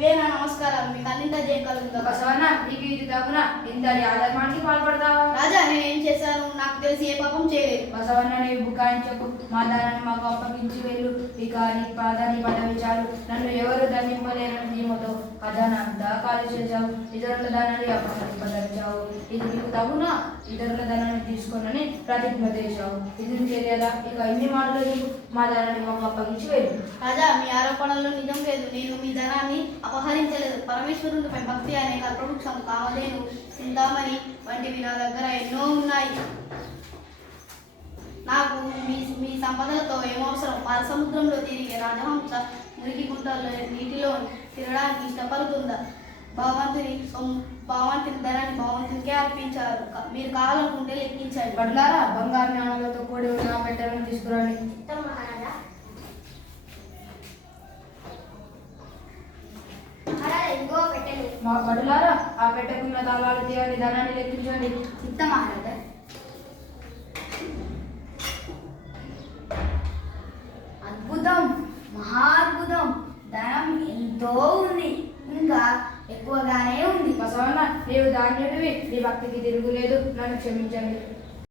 ఇవే నా నమస్కారం. మీకు అన్నింత చేయగలుగుతా. బసవన్న నీకు ఇది తగునా ఇంతటి ఆధర్మానికి పాల్పడతావా? రాజా నేనేం చేశాను? నాకు తెలిసి ఏ పాపం చేయలేదు. బసవన్న నీవు బుకాయించకు. మా దానాన్ని మాకు అప్పగించి వెళ్ళు. ఇక నీ ప్రాధాన్య పదవి చాలు. నన్ను ఎవరు దండింపలేరని ధీమతో ఖజానంతా ఖాళీ చేశావు. ఇతరుల దానాన్ని అప్పగింపదలిచావు. ఇది నీకు తగునా? ఇతరుల ధనాన్ని తీసుకోనని ప్రతిజ్ఞ చేశావు. ఇది తెలియదా? ఇక ఇన్ని మాటలు నీకు మా దానాన్ని మాకు అప్పగించి వెళ్ళు. రాజా మీ ఆరోపణల్లో నిజం లేదు. నేను మీ ధనాన్ని అపహరించలేదు. పరమేశ్వరునిపై భక్తి అనే కల్పవృక్షం, కామధేను, చింతామణి వంటివి నా దగ్గర ఎన్నో ఉన్నాయి. నాకు మీ సంపదలతో ఏమవసరం? పాలసముద్రంలో తిరిగే రాజహంస మురికి గుంటల్లో నీటిలో తిరగడానికి ఇష్టపడుతుందా? భగవంతుని ధనాన్ని భగవంతునికే అర్పించారు. మీరు కావాలనుకుంటే లెక్కించండి. పట్లారా బంగారు నాణాలతో కూడి ఉన్న పెట్టెలను తీసుకురండి. మా బడులారా ఆ పెట్టకున్న తాళాలు తీయండి, ధనాన్ని లెక్కించండి. చిత్త మహారాజా. అద్భుతం, మహాద్భుతం. ధనం ఎంతో ఉంది, ఇంకా ఎక్కువగానే ఉంది. బసవన్న నీవు ధాన్యుడివి, నీ భక్తికి తిరుగులేదు. నన్ను క్షమించండి.